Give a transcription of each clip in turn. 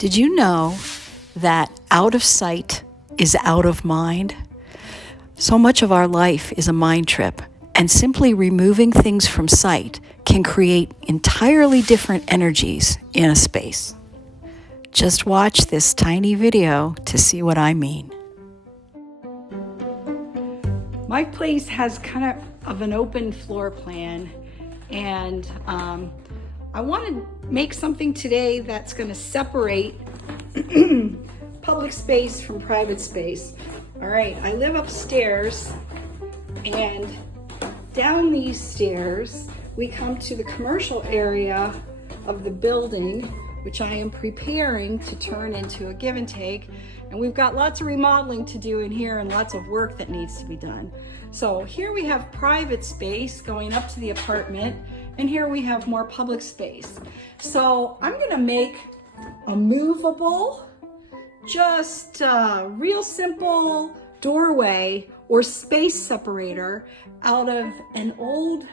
Did you know that out of sight is out of mind? So much of our life is a mind trip, and simply removing things from sight can create entirely different energies in a space. Just watch this tiny video to see what I mean. My place has kind of an open floor plan, and I want to make something today that's going to separate public space from private space. All right, I live upstairs, and down these stairs we come to the commercial area of the building, which I am preparing to turn into a give and take. And we've got lots of remodeling to do in here and lots of work that needs to be done. So here we have private space going up to the apartment, and here we have more public space. So I'm gonna make a movable, just real simple doorway or space separator out of an old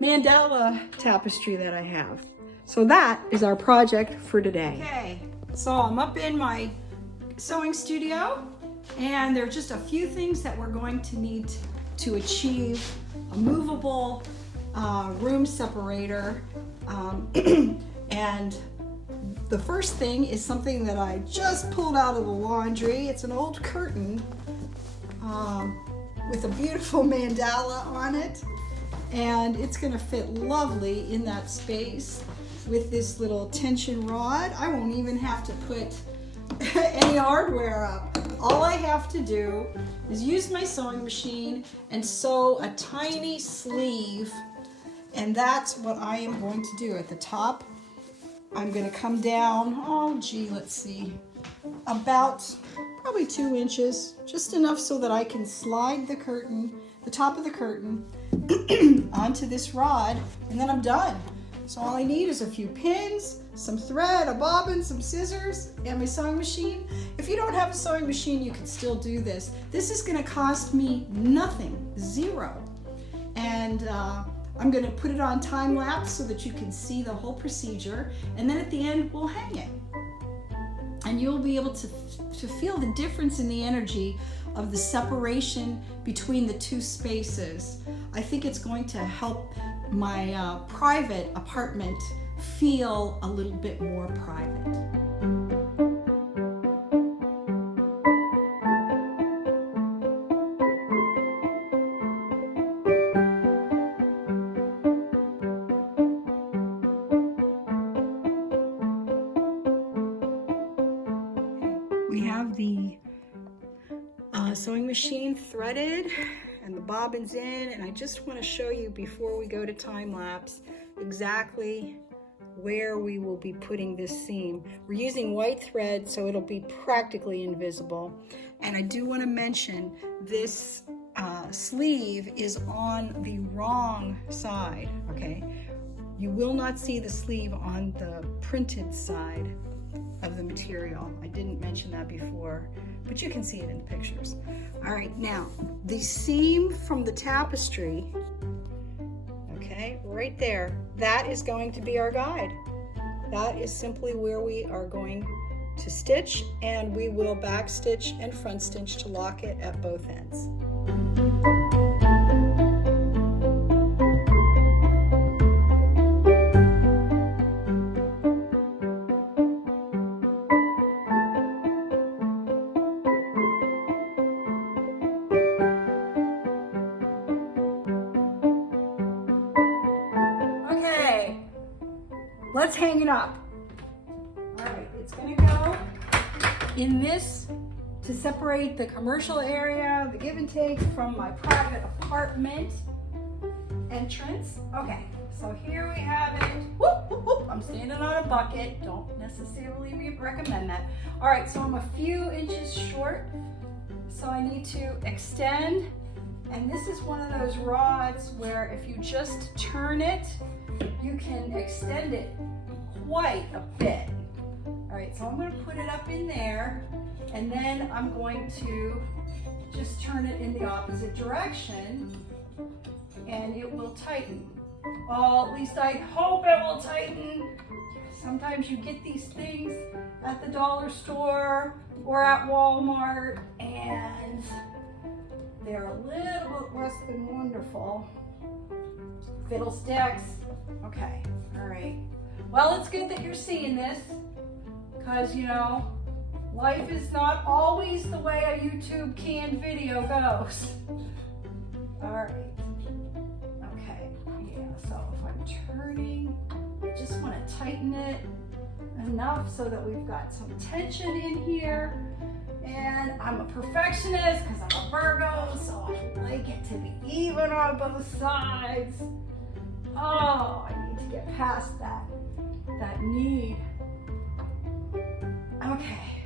mandala tapestry that I have. So that is our project for today. Okay, so I'm up in my sewing studio, and there are just a few things that we're going to need to achieve a movable room separator. And the first thing is something that I just pulled out of the laundry. It's an old curtain with a beautiful mandala on it, and it's going to fit lovely in that space with this little tension rod. I won't even have to put any hardware up. All I have to do is use my sewing machine and sew a tiny sleeve, and that's what I am going to do. At the top, I'm going to come down, let's see, about probably 2 inches, just enough so that I can slide the curtain, the top of the curtain, onto this rod, and then I'm done. So all I need is a few pins, some thread, a bobbin, some scissors, and my sewing machine. If you don't have a sewing machine, you can still do this. This is gonna cost me nothing, zero. And I'm gonna put it on time lapse so that you can see the whole procedure. And then at the end, we'll hang it. And you'll be able to feel the difference in the energy of the separation between the two spaces. I think it's going to help my private apartment feel a little bit more private. We have the sewing machine threaded and the bobbins in, and I just want to show you before we go to time lapse exactly where we will be putting this seam. We're using white thread, so it'll be practically invisible. And I do want to mention this sleeve is on the wrong side, okay? You will not see the sleeve on the printed side of the material. I didn't mention that before, but you can see it in the pictures. All right, now the seam from the tapestry, okay, right there, that is going to be our guide. That is simply where we are going to stitch, and we will back stitch and front stitch to lock it at both ends. Let's hang it up. All right, it's gonna go in this to separate the commercial area, the give and take, from my private apartment entrance. Okay, so here we have it. Whoop, whoop, whoop. I'm standing on a bucket. Don't necessarily recommend that. All right, so I'm a few inches short, so I need to extend. And this is one of those rods where if you just turn it, you can extend it quite a bit. All right, so I'm going to put it up in there, and then I'm going to just turn it in the opposite direction, and it will tighten. Well, at least I hope it will tighten. Yes. Sometimes you get these things at the dollar store or at Walmart, and they're a little bit less than wonderful. Fiddlesticks. Okay, all right. Well, it's good that you're seeing this, because, you know, life is not always the way a YouTube canned video goes. All right. Okay, yeah, so if I'm turning, I just want to tighten it enough so that we've got some tension in here. And I'm a perfectionist because I'm a Virgo, so I like it to be even on both sides. Oh, I need to get past that need. Okay,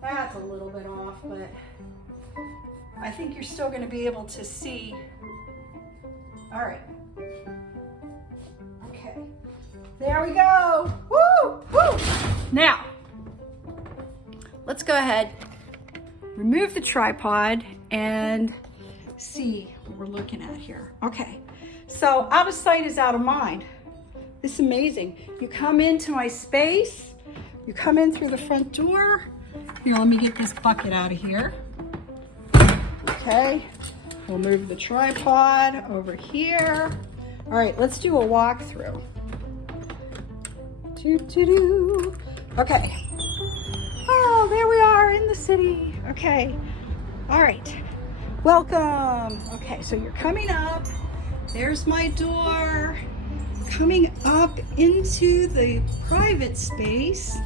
that's a little bit off, but I think you're still going to be able to see. All right. Okay, there we go. Woo, woo. Now, let's go ahead, remove the tripod, and see what we're looking at here. Okay, so out of sight is out of mind. This is amazing. You come into my space, you come in through the front door. Here, let me get this bucket out of here. Okay, we'll move the tripod over here. All right, let's do a walkthrough. Okay. Oh, there we are in the city. Okay. All right. Welcome. Okay, so you're coming up. There's my door. Coming up into the private space,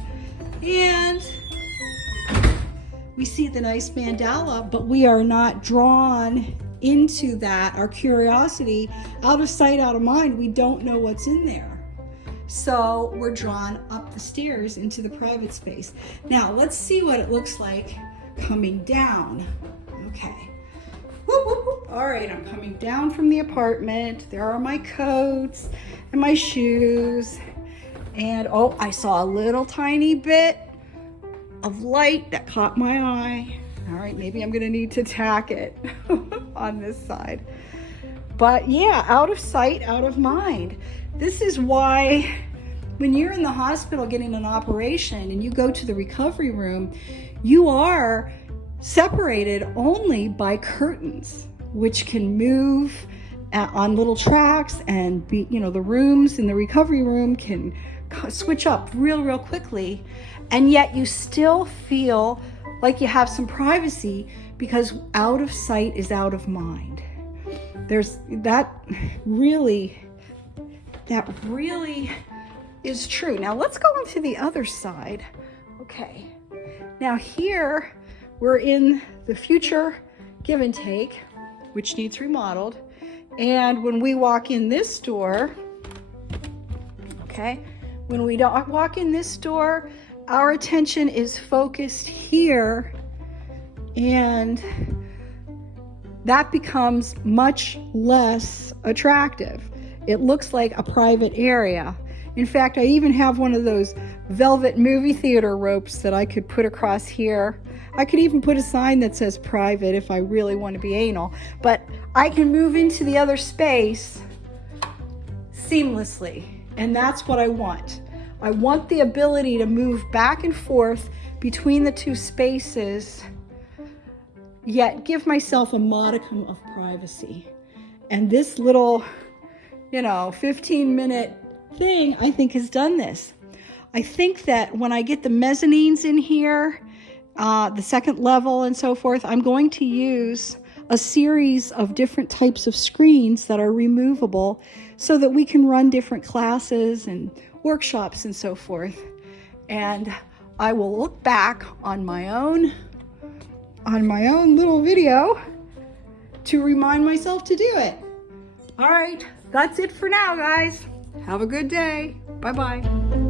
and we see the nice mandala, but we are not drawn into that. Our curiosity, out of sight, out of mind, we don't know what's in there. So we're drawn up the stairs into the private space. Now let's see what it looks like coming down. Okay. Whoop, whoop, whoop. All right, I'm coming down from the apartment. There are my coats and my shoes. And oh, I saw a little tiny bit of light that caught my eye. All right, maybe I'm gonna need to tack it on this side. But yeah, out of sight, out of mind. This is why when you're in the hospital getting an operation and you go to the recovery room, you are separated only by curtains, which can move on little tracks, and be, you know, the rooms in the recovery room can switch up real quickly, and yet you still feel like you have some privacy, because out of sight is out of mind. There's that really is true. Now let's go on to the other side. Okay, now here we're in the future give and take, which needs remodeled. And when we walk in this door, okay, when we walk in this door, our attention is focused here, and that becomes much less attractive. It looks like a private area. In fact, I even have one of those velvet movie theater ropes that I could put across here. I could even put a sign that says private if I really want to be anal, but I can move into the other space seamlessly, and that's what I want. I want the ability to move back and forth between the two spaces, yet give myself a modicum of privacy. And this little, 15-minute thing, I think, has done this. I think that when I get the mezzanines in here, the second level and so forth, I'm going to use a series of different types of screens that are removable so that we can run different classes and workshops and so forth. And I will look back on my own little video to remind myself to do it. All right, that's it for now, guys. Have a good day. Bye-bye.